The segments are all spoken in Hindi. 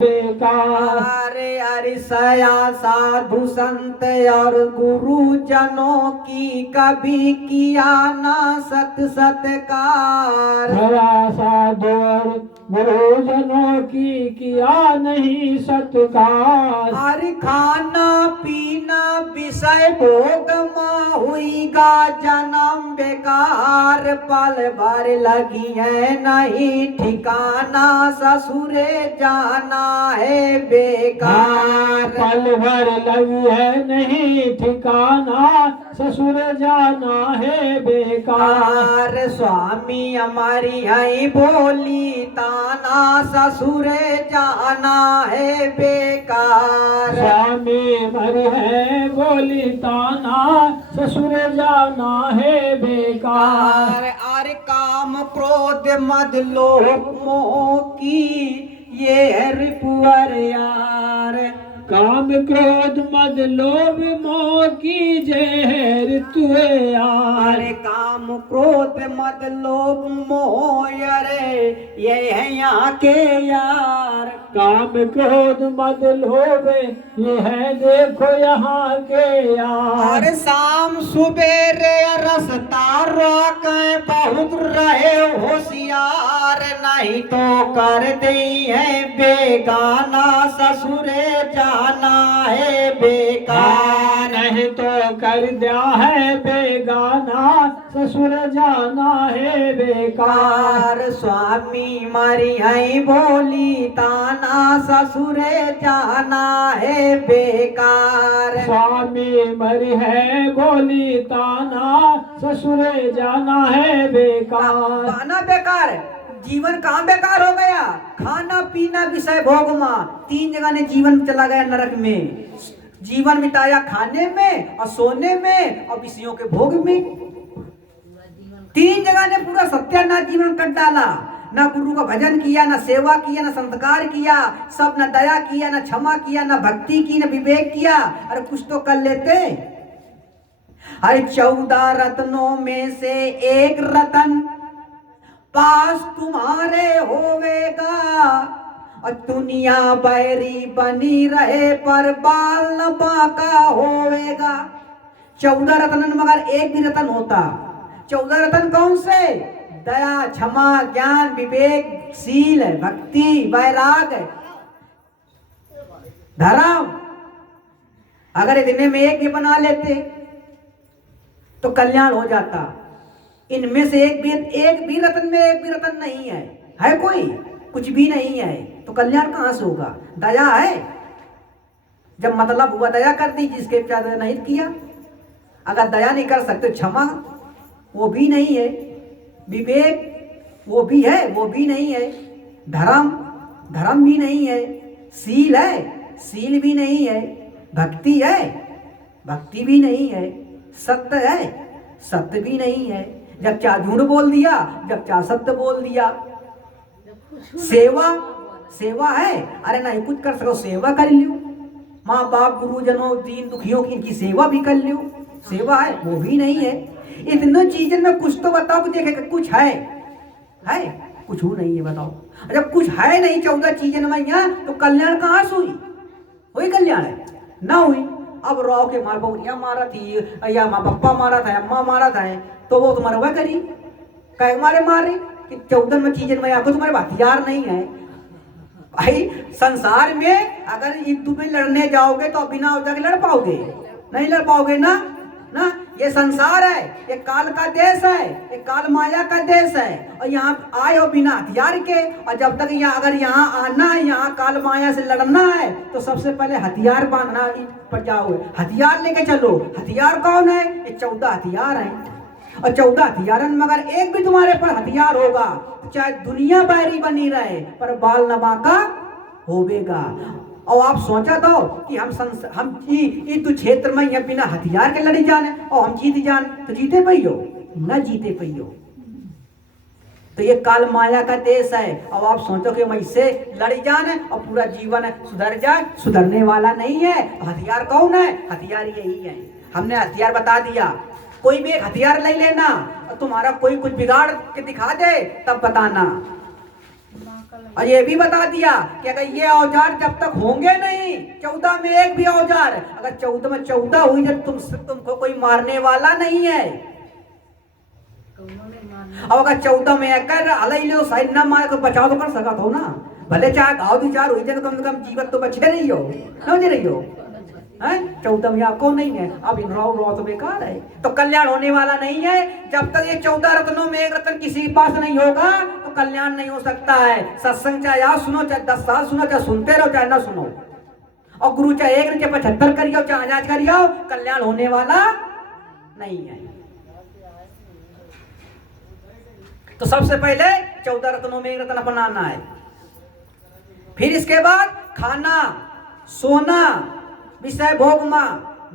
अरे अरिसया साधु संत और गुरुजनों की कभी किया ना सत्कार। साधु और गुरुजनों की किया नहीं सत्कार। अरे खाना पीना विषय भोग में हुईगा जन्म बेकार। पल भर लगी है नहीं ठिकाना ससुरे जाना है बेकार। पल भर लगी है नहीं ठिकाना ससुर जाना है बेकार। स्वामी हमारी है बोली ताना ससुरे जाना है बेकार। स्वामी मरी है बोली ताना ससुर जाना है बेकार। अरे काम क्रोध मद लोभ मोह की ये है रिपुअर यार। काम क्रोध मद लोभ मोह की जहर तुए यार। अरे काम क्रोध मद लोभ मोह अरे ये है यहाँ के यार। काम क्रोध मद लोभ ये है देखो यहाँ के यार। अरे शाम सुबेरे रसता रोक बहुत रहे होशियार। नहीं तो कर दी है बेगाना ससुरे जाना है बेकार। नहीं तो कर दिया है बेगाना ससुर जाना है बेकार। स्वामी मरी है बोली ताना ससुरे जाना है बेकार। स्वामी मरी है बोली ताना ससुरे जाना है बेकार। खाना बेकार, जीवन कहाँ बेकार हो गया। खाना पीना विषय भोग में, 3 जगह ने जीवन चला गया नरक में। जीवन बिताया खाने में और सोने में और विषयों के भोग में। 3 जगह ने पूरा सत्यानाश जीवन कर डाला। ना गुरु का भजन किया, ना सेवा किया, ना संस्कार किया, सब न दया किया, ना क्षमा किया, ना भक्ति की, ना विवेक किया। अरे कुछ तो कर लेते। अरे 14 रत्नों में से एक रतन पास तुम्हारे होवेगा। और दुनिया बैरी बनी रहे पर बाल न बाका होवेगा। 14 रतन मगर एक भी रतन होता। 14 रतन कौन से? दया, क्षमा, ज्ञान, विवेक, शील, भक्ति, वैराग, धर्म। अगर इतने में एक भी बना लेते तो कल्याण हो जाता। इनमें से एक भी रतन में एक भी रतन नहीं है कोई कुछ भी नहीं है तो कल्याण कहां से होगा। दया है, जब मतलब हुआ दया कर दी, जिसके ज्यादा नहीं किया। अगर दया नहीं कर सकते, क्षमा वो भी नहीं है, विवेक वो भी है वो भी नहीं है, धर्म भी नहीं है, शील है शील भी नहीं है, भक्ति है भक्ति भी नहीं है, सत्य है सत्य भी नहीं है। जब चाह झूठ बोल दिया, जब चाह सत्य बोल दिया। सेवा है, अरे नहीं कुछ कर सको सेवा कर लियो। माँ बाप गुरुजनों दीन दुखियों की इनकी सेवा भी कर लियो। सेवा है वो भी नहीं है। इतनों चीजों में कुछ तो बताओ कि देखे कुछ है कुछ हो नहीं है बताओ। जब कुछ है नहीं 14 चीजें में यहाँ, तो कल्याण कहाँ से हुई कल्याण है ना हुई। अब रो के मार बहुरिया मारा थी या माँ पप्पा मारा था, अम्मा मारा था, तो वो तुम्हारा वह करी कहे मारे मारे कि 14 में चीजें में आपको तुम्हारे हथियार नहीं है। भाई संसार में अगर युद्ध में लड़ने जाओगे तो बिना युद्ध के लड़ पाओगे? नहीं लड़ पाओगे ना। ये संसार है, ये काल का देश है, ये काल माया का देश है। और यहाँ आए हो बिना हथियार के। और जब तक यहाँ अगर यहाँ आना है, यहाँ काल माया से लड़ना है, तो सबसे पहले हथियार बांधना पड़ जाओगे। हथियार लेके चलो। हथियार कौन है? ये 14 हथियार हैं। और 14 हथियारन मगर एक भी तुम्हारे पर हथियार होगा, चाहे दुनिया बैरी बनी रहे, पर बाल नमा का होवेगा। और आप सोचा तो कि हम युद्ध क्षेत्र में या बिना हथियार के लड़ी जाने और हम जीत जाने, तो जीते पैयो न जीते पैयो। तो ये काल माया का देश है। अब आप सोचो कि मैं इससे लड़ी जाने और पूरा जीवन सुधर जाए, सुधरने वाला नहीं है। हथियार कौन है? हथियार यही है। हमने हथियार बता दिया। कोई भी एक हथियार ले लेना और तुम्हारा कोई कुछ बिगाड़ के दिखा दे, तब बताना। और ये भी बता दिया कि अगर ये औजार जब तक होंगे नहीं, 14 में एक भी औजार, अगर 14 में 14 हुई जब तुमको कोई मारने वाला नहीं है। अब अगर 14 में अगर अलग ले साइड ना मारे तो बचाव तो कर सका तो ना, भले चाहे घाव भी चार हुई जाए तो कम से कम जीवन तो बचे रही हो, समझ रही हो। 14 में आपको नहीं है, अब इन रो तो बेकार है, तो कल्याण होने वाला नहीं है। जब तक ये 14 रत्नों में एक रत्न किसी के पास नहीं होगा तो कल्याण नहीं हो सकता है। सत्संग चाहे आज सुनो, चाहे 10 साल सुनो, चाहे सुनते रहो, चाहे ना सुनो, और गुरु चाहे 1 नहीं चाहे 75 करियो, चाहे 1000 करियो, कल्याण होने वाला नहीं है। तो सबसे पहले 14 रत्नों में एक रत्न अपनाना है। फिर इसके बाद खाना सोना विषय भोग मां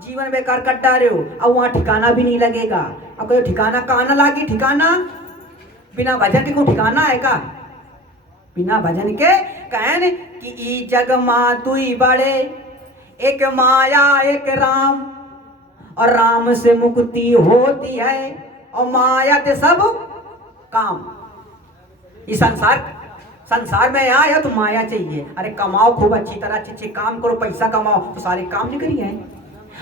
जीवन बेकार कर डाले हो, अब वहां ठिकाना भी नहीं लगेगा। अब कोई ठिकाना कहाँ ना लागी, ठिकाना बिना भजन के कोई ठिकाना है का? बिना भजन के कहन कि ई जग मां दुई बड़े, एक माया एक राम, और राम से मुक्ति होती है और माया ते सब काम। इस संसार में आया तो माया चाहिए। अरे कमाओ खूब अच्छी तरह, अच्छे काम करो, पैसा कमाओ, तो सारे काम नहीं करिए।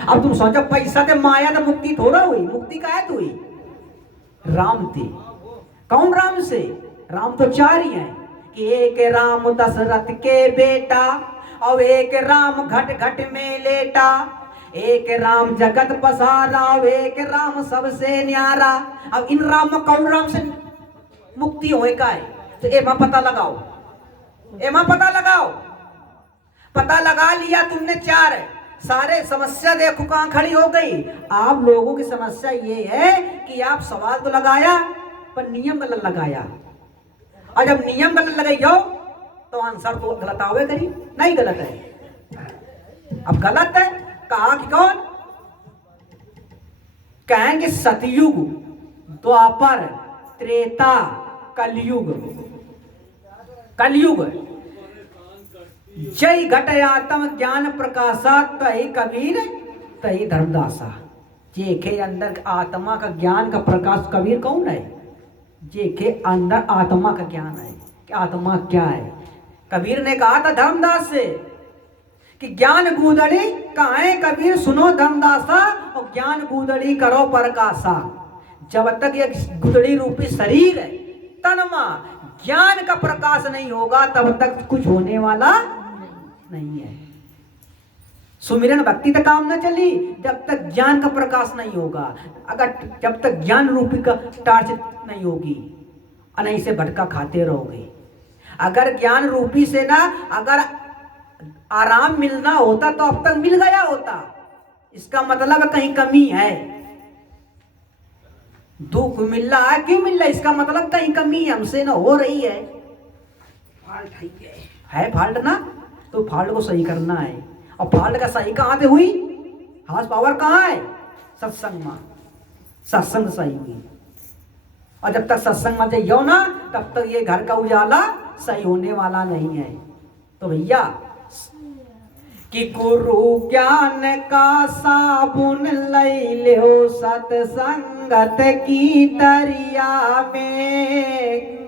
अब तुम सोचो पैसा ते माया तो मुक्ति थोड़ा हुई, मुक्ति का है हुई राम थी। कौन राम से? राम तो 4 ही हैं कि एक राम दशरथ के बेटा, और एक राम घट घट में लेटा, एक राम जगत पसारा, और एक राम सबसे न्यारा। अब इन राम में कौन राम से मुक्ति होए का है? तो एमा पता लगाओ, एमा पता लगाओ। पता लगा लिया तुमने 4, सारे समस्या देखो कहां खड़ी हो गई। आप लोगों की समस्या ये है कि आप सवाल तो लगाया पर नियम गलत लगाया, और जब नियम गलत लगाइयो तो आंसर तो गलत आवे करी, नहीं गलत है। अब गलत है कहा कि कौन? कहेंगे सतयुग, द्वापर, त्रेता, कलयुग। कलयुग जय घट आत्म ज्ञान प्रकाशा, तही कबीर तही धर्मदासा। जे के अंदर आत्मा का ज्ञान का प्रकाश कबीर कौन है? जे के अंदर आत्मा का ज्ञान है कि आत्मा क्या है। कबीर ने कहा था धर्मदास से कि ज्ञान गूदड़ी कहां कबीर सुनो धर्मदासा, और ज्ञान गूदड़ी करो प्रकाशा। जब तक ये गुदड़ी रूपी शरीर है, तनमा ज्ञान का प्रकाश नहीं होगा तब तक कुछ होने वाला नहीं है। सुमिरन भक्ति तक काम न चली जब तक ज्ञान का प्रकाश नहीं होगा। अगर जब तक ज्ञान रूपी का टार्च नहीं होगी, अनई से भटका खाते रहोगे। अगर ज्ञान रूपी से ना अगर आराम मिलना होता तो अब तक मिल गया होता। इसका मतलब कहीं कमी है, दुख मिल रहा है, क्यों मिल रहा है? इसका मतलब कहीं कमी हमसे ना हो रही है। फॉल्ट है फॉल्ट ना, तो फॉल्ट को सही करना है। और फॉल्ट का सही कहाँ पे हुई? हाथ पावर कहाँ है? सत्संग में। सत्संग सही हुई, और जब तक सत्संग में जाइयो ना तब तक ये घर का उजाला सही होने वाला नहीं है। तो भैया कि गुरु ज्ञान का साबुन लई लो सत्संगत की दरिया में,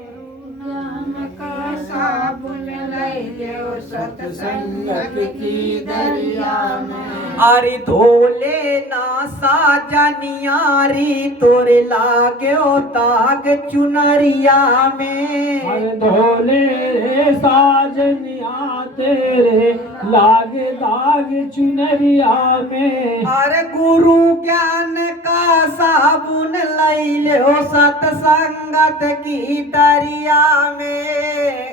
ज्ञान का साबुन लई लो सत्संगत की दरिया में। अरे धोले ना साजनियारी तोरे लाग्यो ताग चुनरिया में। अरे धोले रे साजनिया तेरे लागे दाग चुनरिया में। अरे गुरु ज्ञान का साबुन लई लो सत्संगत की दरिया में।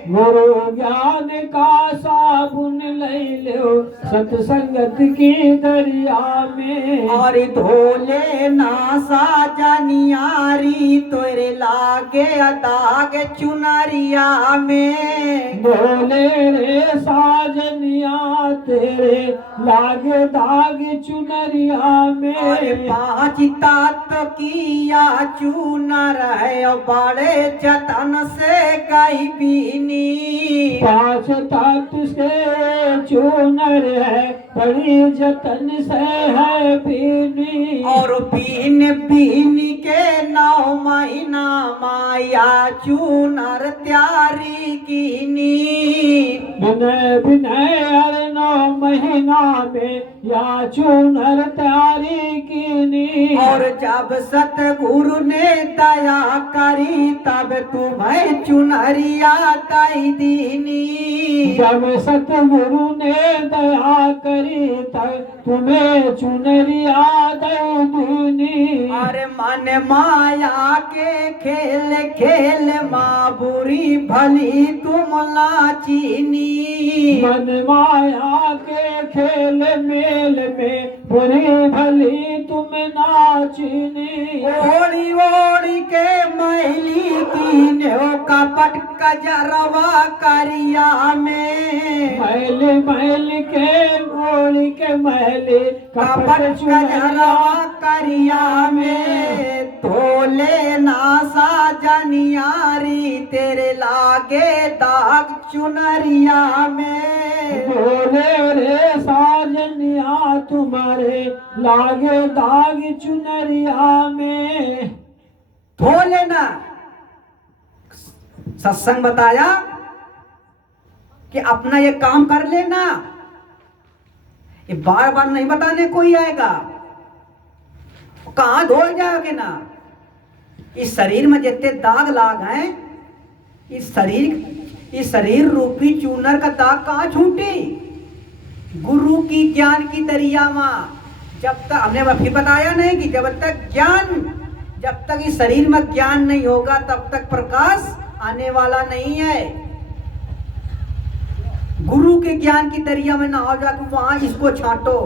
गुरु ज्ञान का साबुन लई लो सत्संगत की दरिया में। और धोले ना साजनियारी तोरे लागे दाग चुनरिया में। धोले रे साजनिया तेरे लागे दाग चुनरिया अरे में। पाँच तात किया चूनर है और बड़े जतन से कई बीनी। पाँच तात से चूनर है, बड़ी जतन से है बीनी। और बीन बीन के 9 महीना माया चूनर त्यारी कीनी। विनय विनय अरे 9 महीना में या चूनर तैयारी कीनी। और जब सतगुरु ने दया करी तब तुम्हें चुनरिया दई दीनी। जब सतगुरु ने दया करी तब तुम्हें चुनरिया दई दीनी। अरे मन माया के खेल खेल माँ बुरी भली तुम लाचीनी। मन माया के खेल मेल में बुरी भली तुम नाचिनी। ओड़ी ओड़ी के मैली कीन्यो कपट कजरवा करिया में। मैल मैल के गोली के महले कपट कजरवा करिया में। तोले नासा जनियारी तेरे लागे दाग चुनरिया में। बोले रे साजनिया तुम्हारे लागे दाग चुनरिया में। धो लेना। सत्संग बताया कि अपना ये काम कर लेना, ये बार बार नहीं बताने कोई आएगा। कहां धो जाओगे ना। इस शरीर में जितने दाग लाग हैं, इस शरीर रूपी चूनर का दाग कहां छूटी। गुरु की ज्ञान की दरिया में जब तक हमने फिर बताया नहीं कि जब तक इस शरीर में ज्ञान नहीं होगा तब तक प्रकाश आने वाला नहीं है। गुरु के ज्ञान की दरिया में ना हो जाकर वहां इसको छांटो।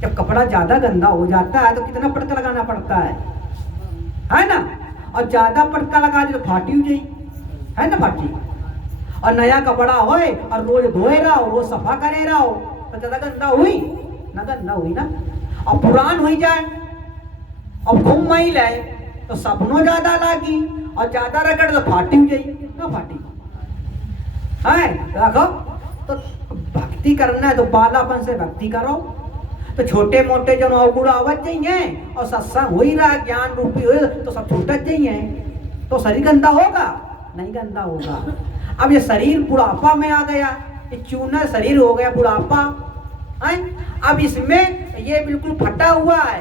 जब कपड़ा ज्यादा गंदा हो जाता है तो कितना पटका लगाना पड़ता है ना। और ज्यादा पटका लगा दे तो फाटी हो जाए, है ना फाटी। और नया कपड़ा होए और रोज धोए रहो, रोज सफा करे रहो तो ज्यादा गंदा हुई ना। और पुरान हो जाए और घूम मैल है तो सपनों ज्यादा लागी और ज्यादा रगड़ तो फाटी हो जाए ना फाटी है। रखो तो भक्ति करना है तो बालापन से भक्ति करो। तो छोटे मोटे जो अवगुण आवत जाइए और सत्संग हो ही रहा ज्ञान रूपी हो तो सब छूटत जाइए तो शरीर गंदा होगा नहीं गंदा होगा। अब ये शरीर बुढ़ापा में आ गया, ये चूनर शरीर हो गया बुढ़ापा है। अब इसमें ये बिल्कुल फटा हुआ है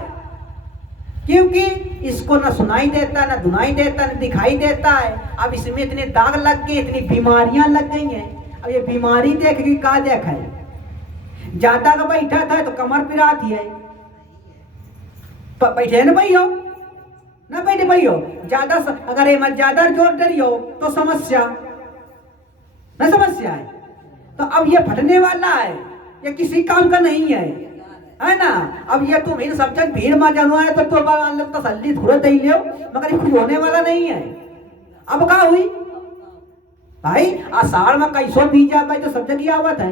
क्योंकि इसको ना सुनाई देता ना धुनाई देता ना दिखाई देता है। अब इसमें इतने दाग लग गए, इतनी बीमारियां लग गई हैं। अब ये बीमारी देख के का देखा है। ज्यादा का बैठा था तो कमर पिराती है। बैठे ना भाई हो ना बैठे भाई हो। ज्यादा अगर ये मत ज्यादा जोर डरी हो तो समस्या है। तो अब ये फटने वाला है, ये किसी काम का नहीं है ना। अब ये तुम इन सब जन भीड़ में जानो है तो अंदर तसल्ली थोड़ा दे लियो मगर ये कुछ होने वाला नहीं है। अब कहा हुई भाई आषाढ़ में कैसो पी जा भाई तो सब जगह आवत है।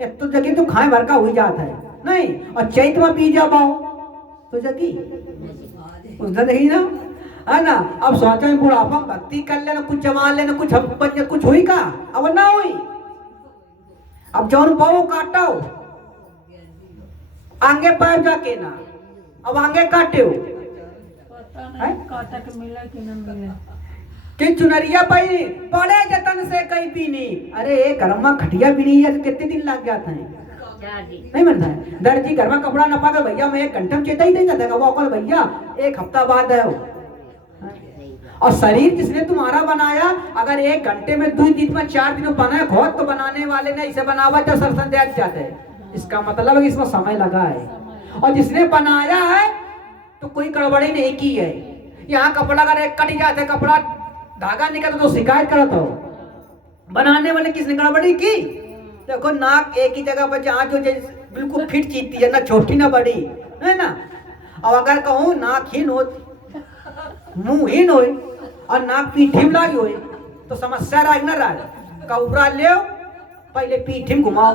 एक तो जगह तो खाए भर का हुई जाता है नहीं, और चैत में पी जा पाओ तो जगह उसने देखी ना है ना। अब सोचा बुढ़ापा भक्ति कर लेना, कुछ जमा लेना, कुछ हुई का अब ना हुई। अब जौन पाओ काटो आगे पैर जाके ना, अब आगे काटे हो काटक मिला कि न मिला। कि चुनरिया पाई बड़े जतन से कई पीनी। अरे घर में खटिया भी नहीं है तो कितने दिन लग जाते हैं नहीं बनता है। दर्जी घर में कपड़ा न पाकर भैया मैं 1 घंटे में चेता ही नहीं जाता वो कल भैया 1 हफ्ता बाद है। और शरीर जिसने तुम्हारा बनाया अगर 1 घंटे में 2 दिन में 4 दिन में बनाया खुद तो बनाने वाले ने इसे बनावा तो सरसन दे जाते हैं। इसका मतलब है कि इसमें समय लगा है। और जिसने बनाया है तो कोई गड़बड़ी नहीं की है। यहाँ कपड़ा अगर कट जाता है, कपड़ा धागा निकलता तो शिकायत करता हो। बनाने वाले किसने गड़बड़ी की। देखो नाक एक ही जगह पर जहाँ जो बिल्कुल फिट चीती है, ना छोटी ना बड़ी है ना। और अगर कहूँ नाक हीन हो मुंह हीन हो और नाक पीठी में लगी हो तो समस्या रह न रहा का ऊपरा ले पहले पीठ में घुमाओ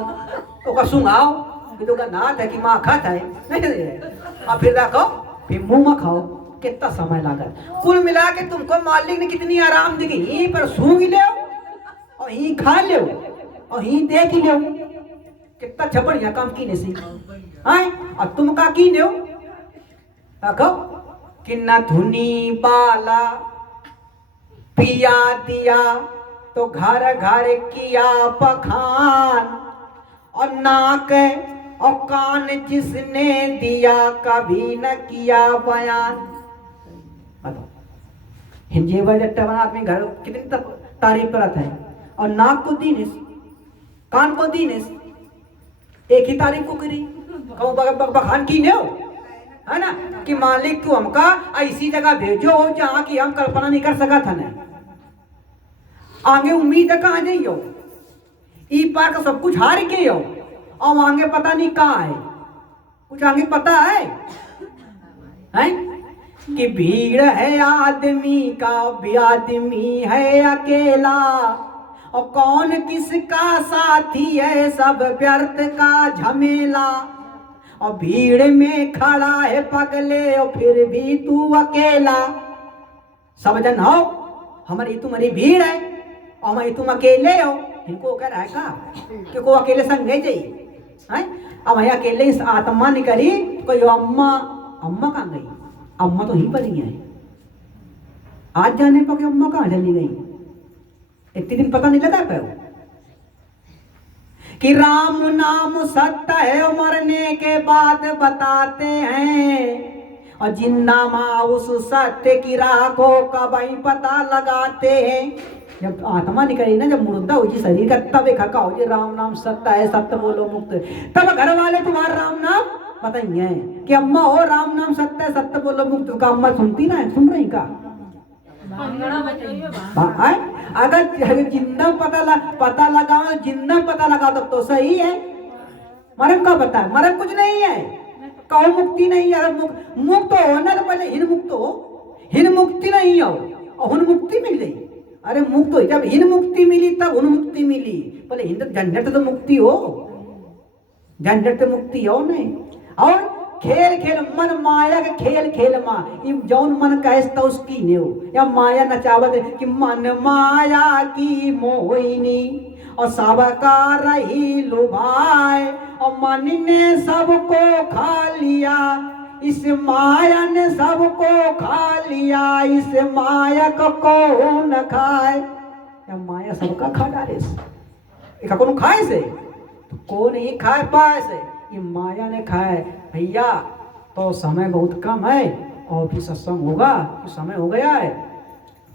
तो सुंगाओ तो का नाथ है कि माँ खाता है नहीं और फिर रखो फिर मुंह में खाओ कितना समय लागत कुल मिला के तुमको मालिक ने कितनी आराम दी यहीं पर सूंघ लो और यहीं खा लो और यहीं देख लो कितना छपड़िया काम की नहीं और तुम का की नो रखो कि न धुनी बाला पिया दिया तो घर घर किया बखान और नाक और कान जिसने दिया कभी न किया बयान। बताओ हिंजेवर जट्टा बना आदमी घर कितनी तारीफ करता है और नाक को दीनिस कान को दीनिस एक ही तारीफ को करी कहूँ बखान की ने है ना कि मालिक तू हमका ऐसी जगह भेजो जहाँ की हम कल्पना नहीं कर सका था ना आगे उम्मीद है कहाँ जाइयो ई पार का सब कुछ हार के हो और आगे पता नहीं कहाँ है कुछ आगे पता है कि भीड़ है आदमी का भी आदमी है अकेला और कौन किसका साथी है सब व्यर्थ का झमेला और भीड़ में खड़ा है पगले और फिर भी तू अकेला सब जन हो हमारी तुम्हारी भीड़ है और मैं तुम अकेले हो इनको कह रहा है का कि को अकेले संग गए जाइए अब मैं अकेले इस आत्मा निकली कोई अम्मा अम्मा कहाँ गई अम्मा तो ही पर ही है आज जाने पर अम्मा कहाँ चली गई इतने दिन पता नहीं लगा पे कि राम नाम सत्य है और मरने के बाद बताते हैं और जिंदा माँ उस सत्य की राह को कभी पता लगाते हैं जब आत्मा निकली ना जब मुर्दा हो जी शरीर का तब एक हका हो जी राम नाम सत्य है सत्य बोलो मुक्त तब घर वाले तुम्हारा राम नाम बताइए कि अम्मा हो राम नाम सत्य है सत्य बोलो मुक्त का अम्मा सुनती ना सुन रही का अगर जिंदा पता लगा जिंदा पता लगा तो सही है मरम का पता है मरम कुछ नहीं है कहो मुक्ति नहीं है मुक्त हो ना तो पहले हिन मुक्त हो हिन मुक्ति नहीं हो और हुन मुक्ति मिल गई अरे मुक्त हो जब हिन मुक्ति मिली तब हुन मुक्ति मिली पहले हिंद झंझट तो मुक्ति हो झंझट तो मुक्ति हो नहीं और खेल खेल मन माया के खेल खेल माँ जौन मन कहता उसकी ने हो या माया नचावत कि मन माया की मोहिनी और सबका रही लुभाए और मन ने सबको खा लिया इस माया ने सबको खा लिया इस माया को कौन खाए या माया सबका खा डाले एक कौन खाए से तो कौन ही खाए पाए से ये माया ने खाए भैया तो समय बहुत कम है और फिर सत्संग होगा समय हो गया है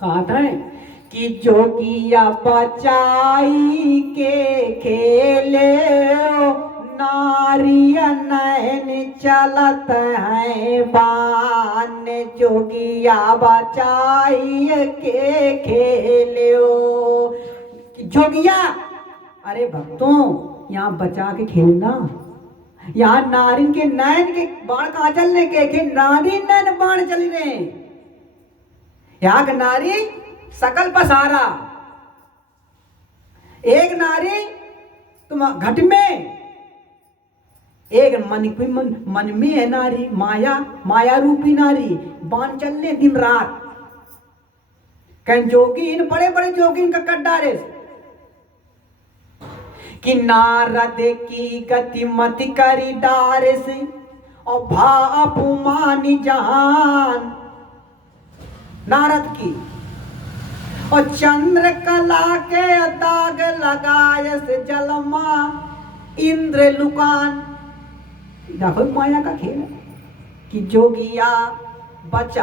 कहा था कि जोगिया बचाई के खेले नारिया नैन चलत है बान जोगिया बचाई के खेले जोगिया अरे भक्तों यहाँ बचा के खेलना यहाँ नारिन के नैन के बाण कहाँ चलने के नारी नैन बाण चल रहे हैं यहाँ का नारी सकल पसारा एक नारी तुम घट में एक मन में है नारी माया रूपी नारी बाण चलने दिन रात कहीं जोगिन बड़े बड़े जोगिन का कड्डारे कि नारद की गति मत करी डारे से और भापुमानी जहान नारद की और चंद्र कला के दाग लगाए से जलमा इंद्र लुकान देखो माया का खेल कि जोगिया बचा